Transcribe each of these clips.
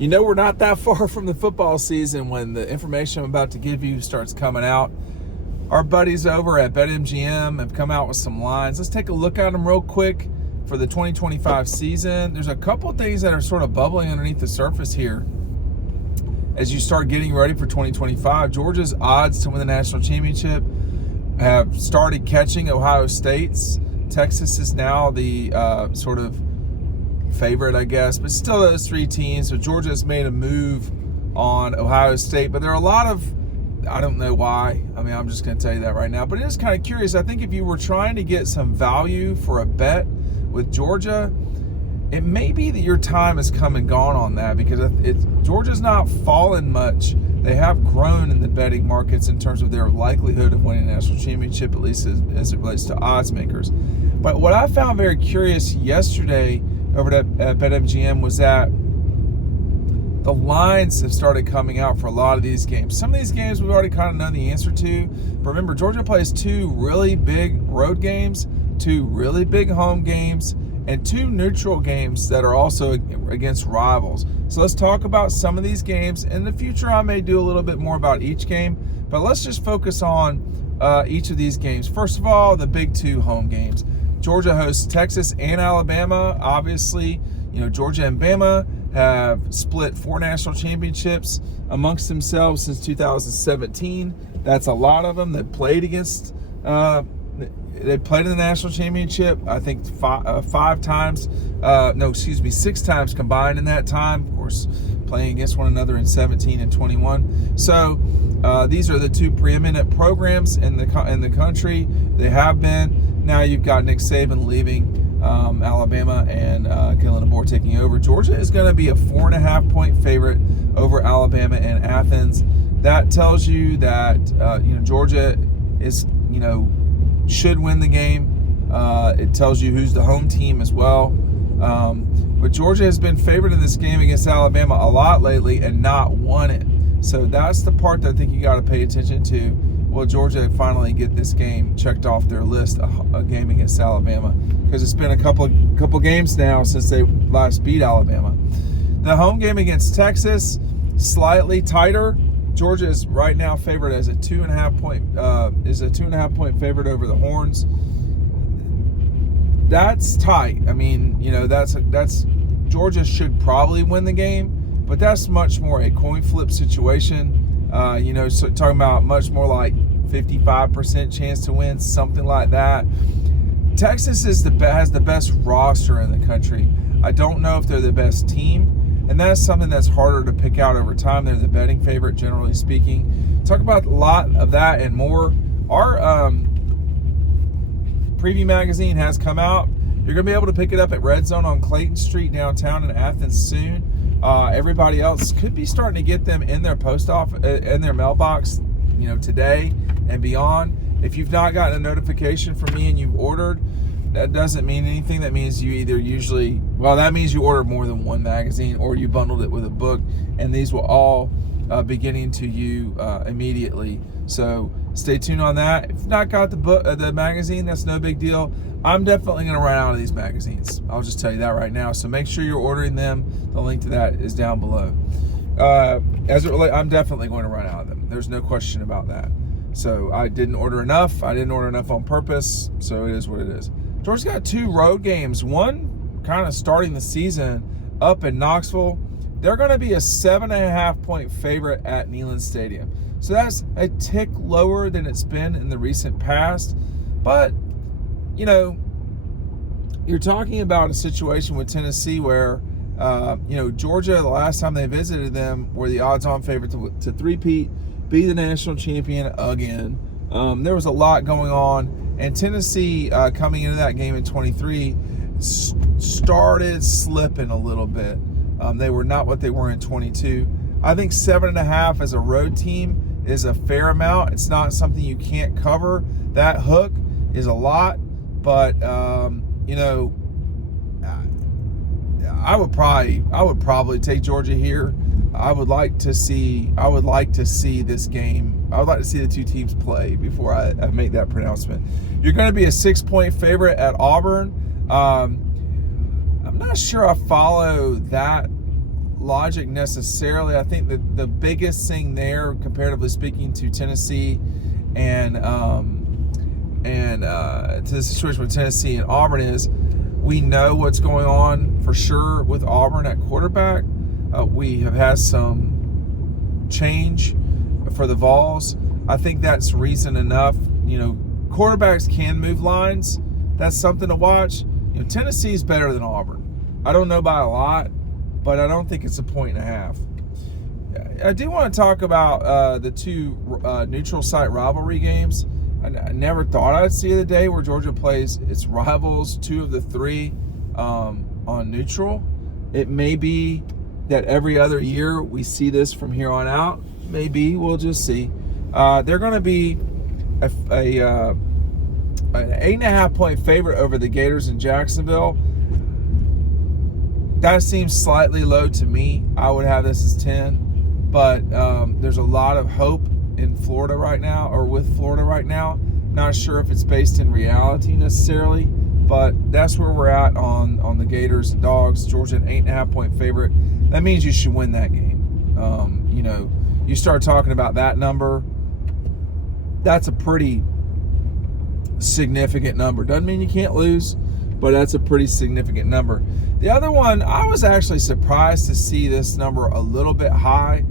You know, we're not that far from the football season when the information I'm about to give you starts coming out. Our buddies over at BetMGM have come out with some lines. Let's take a look at them real quick for the 2025 season. There's a couple things that are sort of bubbling underneath the surface here as you start getting ready for 2025. Georgia's odds to win the national championship have started catching Ohio State's. Texas is now the sort of favorite, I guess, but still those three teams. So Georgia has made a move on Ohio State, but there are a lot of, I don't know why. I mean, I'm just going to tell you that right now, but it is kind of curious. I think if you were trying to get some value for a bet with Georgia, it may be that your time has come and gone on that, because Georgia's not fallen much. They have grown in the betting markets in terms of their likelihood of winning a national championship, at least as it relates to odds makers. But what I found very curious yesterday over at BetMGM was that the lines have started coming out for a lot of these games. Some of these games we've already kind of known the answer to. But remember, Georgia plays two really big road games, two really big home games, and two neutral games that are also against rivals. So let's talk about some of these games. In the future, I may do a little bit more about each game, but let's just focus on each of these games. First of all, the big two home games. Georgia hosts Texas and Alabama. Obviously, you know, Georgia and Bama have split 4 national championships amongst themselves since 2017. That's a lot of them that played against, they played in the national championship, I think 6 times combined in that time. Of course, playing against one another in 17 and 21. So these are the two preeminent programs in the country. They have been. Now you've got Nick Saban leaving Alabama and Kellen DeBoer taking over. Georgia is going to be a 4.5-point favorite over Alabama and Athens. That tells you that Georgia is should win the game. It tells you who's the home team as well. But Georgia has been favored in this game against Alabama a lot lately and not won it. So that's the part that I think you got to pay attention to. Will Georgia finally get this game checked off their list, a game against Alabama? Because it's been a couple games now since they last beat Alabama. The home game against Texas, slightly tighter. Georgia is right now favored as a 2.5 point favorite over the Horns. That's tight. I mean, that's Georgia should probably win the game, but that's much more a coin flip situation. So talking about much more like 55% chance to win, something like that. Texas has the best roster in the country. I don't know if they're the best team, and that's something that's harder to pick out over time. They're the betting favorite, generally speaking. Talk about a lot of that and more. Our preview magazine has come out. You're going to be able to pick it up at Red Zone on Clayton Street downtown in Athens soon. Everybody else could be starting to get them in their post office, in their mailbox, today and beyond. If you've not gotten a notification from me and you've ordered, that doesn't mean anything. That means you either that means you ordered more than one magazine or you bundled it with a book, and these will all be getting to you immediately. So stay tuned on that. If you've not got the magazine, that's no big deal. I'm definitely going to run out of these magazines. I'll just tell you that right now. So make sure you're ordering them. The link to that is down below. I'm definitely going to run out of them. There's no question about that. So I didn't order enough. I didn't order enough on purpose. So it is what it is. Georgia's got 2 road games. One kind of starting the season up in Knoxville. They're going to be a 7.5-point favorite at Neyland Stadium. So that's a tick lower than it's been in the recent past. But you're talking about a situation with Tennessee where, Georgia, the last time they visited them, were the odds-on favorite to three-peat, be the national champion again. There was a lot going on, and Tennessee, coming into that game in 23, started slipping a little bit. They were not what they were in 22. I think 7.5 as a road team is a fair amount. It's not something you can't cover. That hook is a lot. But I would probably take Georgia here. I would like to see this game. I would like to see the two teams play before I make that pronouncement. You're going to be a 6-point favorite at Auburn. I'm not sure I follow that logic necessarily. I think that the biggest thing there, comparatively speaking, to Tennessee and to the situation with Tennessee and Auburn is we know what's going on for sure with Auburn at quarterback. We have had some change for the Vols. I think that's reason enough. Quarterbacks can move lines. That's something to watch. Tennessee's better than Auburn. I don't know by a lot, but I don't think it's a 1.5. I do want to talk about the two neutral site rivalry games. I never thought I'd see the day where Georgia plays its rivals, 2 of the 3, on neutral. It may be that every other year we see this from here on out. Maybe, we'll just see. They're going to be an 8.5-point favorite over the Gators in Jacksonville. That seems slightly low to me. I would have this as 10, but there's a lot of hope in Florida right now, or with Florida right now. Not sure if it's based in reality necessarily, but that's where we're at on the Gators and Dawgs. Georgia, an 8.5-point favorite. That means you should win that game. You start talking about that number, that's a pretty significant number. Doesn't mean you can't lose, but that's a pretty significant number. The other one, I was actually surprised to see this number a little bit high.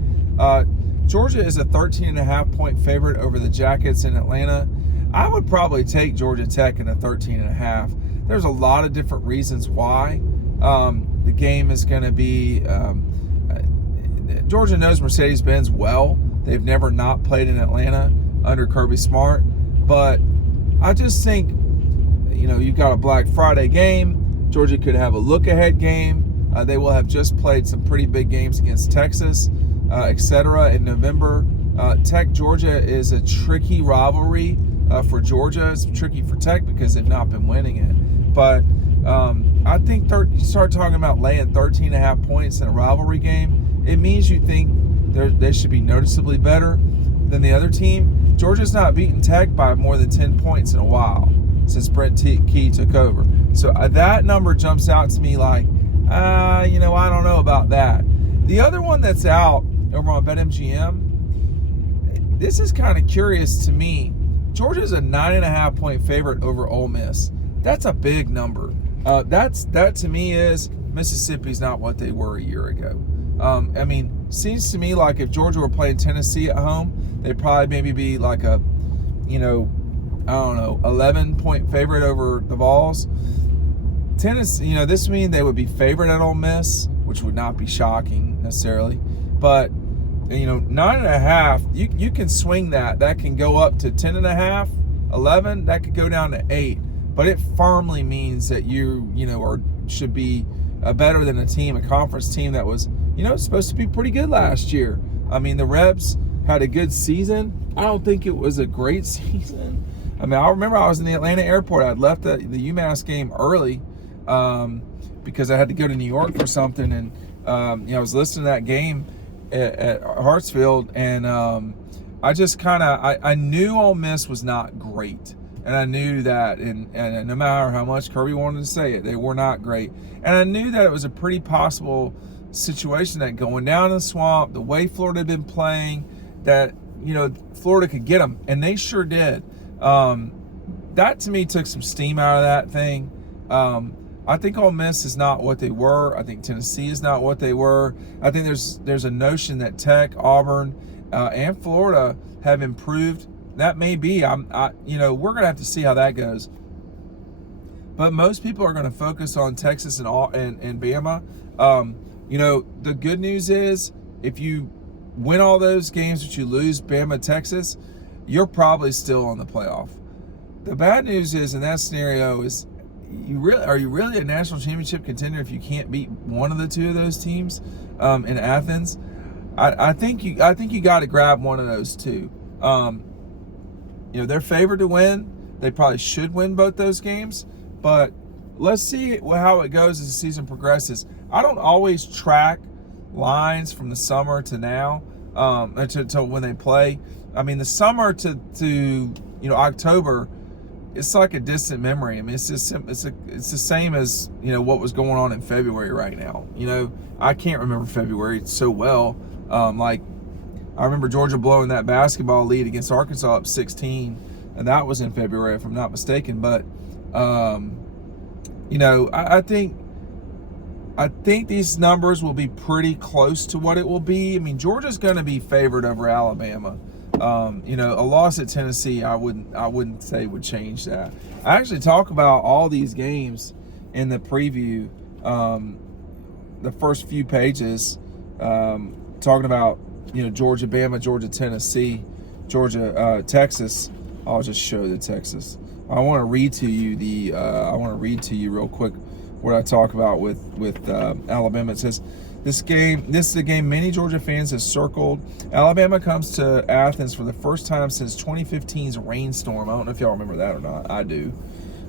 Georgia is a 13.5-point favorite over the Jackets in Atlanta. I would probably take Georgia Tech in a 13.5. There's a lot of different reasons why. The game is going to be Georgia knows Mercedes-Benz well. They've never not played in Atlanta under Kirby Smart, but I just think you've got a Black Friday game. Georgia could have a look-ahead game. They will have just played some pretty big games against Texas, etc. in November. Tech Georgia is a tricky rivalry for Georgia. It's tricky for Tech because they've not been winning it. But I think you start talking about laying 13.5 points in a rivalry game, it means you think they should be noticeably better than the other team. Georgia's not beaten Tech by more than 10 points in a while since Brent Key took over. So that number jumps out to me like, I don't know about that. The other one that's out over on BetMGM, this is kind of curious to me. Georgia's a 9.5-point favorite over Ole Miss. That's a big number. That to me is Mississippi's not what they were a year ago. Seems to me like if Georgia were playing Tennessee at home, they'd probably maybe be like a, 11-point favorite over the Vols. Tennessee, this would mean they would be favored at Ole Miss, which would not be shocking necessarily. But 9.5, you can swing that. That can go up to 10.5, 11. That could go down to 8. But it firmly means that should be better than a conference team that was, supposed to be pretty good last year. The Rebs had a good season. I don't think it was a great season. I remember I was in the Atlanta airport. I'd left the UMass game early because I had to go to New York for something, and I was listening to that game at Hartsfield, and I just I knew Ole Miss was not great, and I knew that, and no matter how much Kirby wanted to say it, they were not great, and I knew that it was a pretty possible situation that going down in the swamp, the way Florida had been playing, that Florida could get them, and they sure did. That to me took some steam out of that thing. I think Ole Miss is not what they were. I think Tennessee is not what they were. I think there's a notion that Tech, Auburn, and Florida have improved. That may be. We're gonna have to see how that goes. But most people are gonna focus on Texas and Bama. The good news is if you win all those games but you lose Bama, Texas, you're probably still on the playoff. The bad news is in that scenario is are you really a national championship contender if you can't beat one of the two of those teams in Athens? I think you got to grab one of those two. They're favored to win. They probably should win both those games, but let's see how it goes as the season progresses. I don't always track lines from the summer to now, to when they play. The summer to October, it's like a distant memory. I mean, it's just it's the same as, you know, what was going on in February right now. You know, I can't remember February so well. Like, I remember Georgia blowing that basketball lead against Arkansas up 16, and that was in February, if I'm not mistaken. But, you know, I think these numbers will be pretty close to what it will be. I mean, Georgia's going to be favored over Alabama. You know, a loss at Tennessee, I wouldn't say would change that. I actually talk about all these games in the preview, the first few pages, talking about, you know, Georgia, Bama, Georgia, Tennessee, Georgia, Texas. I'll just show the Texas. I want to read to you real quick what I talk about with Alabama. It says, this is a game many Georgia fans have circled. Alabama comes to Athens for the first time since 2015's rainstorm. I don't know if y'all remember that or not. I do.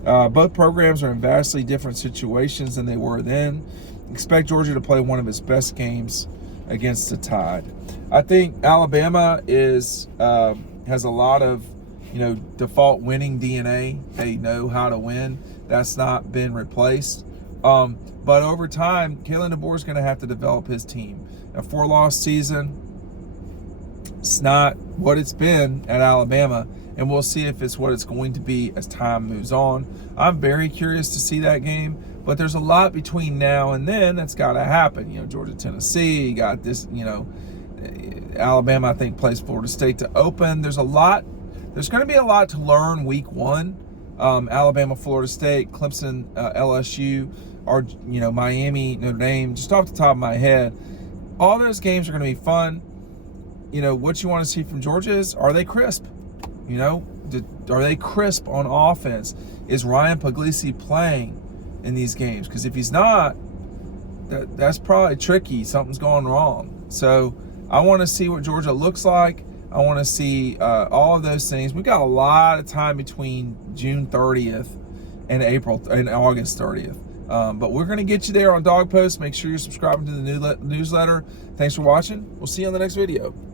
Both programs are in vastly different situations than they were then. Expect Georgia to play one of its best games against the Tide. I think Alabama has a lot of, you know, default winning DNA. They know how to win. That's not been replaced. But over time, Kalen DeBoer is going to have to develop his team. A 4-loss season, it's not what it's been at Alabama, and we'll see if it's what it's going to be as time moves on. I'm very curious to see that game, but there's a lot between now and then that's got to happen. You know, Georgia, Tennessee, you got this, you know, Alabama, I think, plays Florida State to open. There's going to be a lot to learn week 1. Alabama, Florida State, Clemson, LSU, or, you know, Miami, Notre Dame, just off the top of my head. All those games are going to be fun. You know, what you want to see from Georgia is, are they crisp? You know, are they crisp on offense? Is Ryan Puglisi playing in these games? Because if he's not, that's probably tricky. Something's going wrong. So I want to see what Georgia looks like. I want to see all of those things. We've got a lot of time between June 30th and August 30th. But we're going to get you there on Dawg Post. Make sure you're subscribing to the newsletter. Thanks for watching. We'll see you on the next video.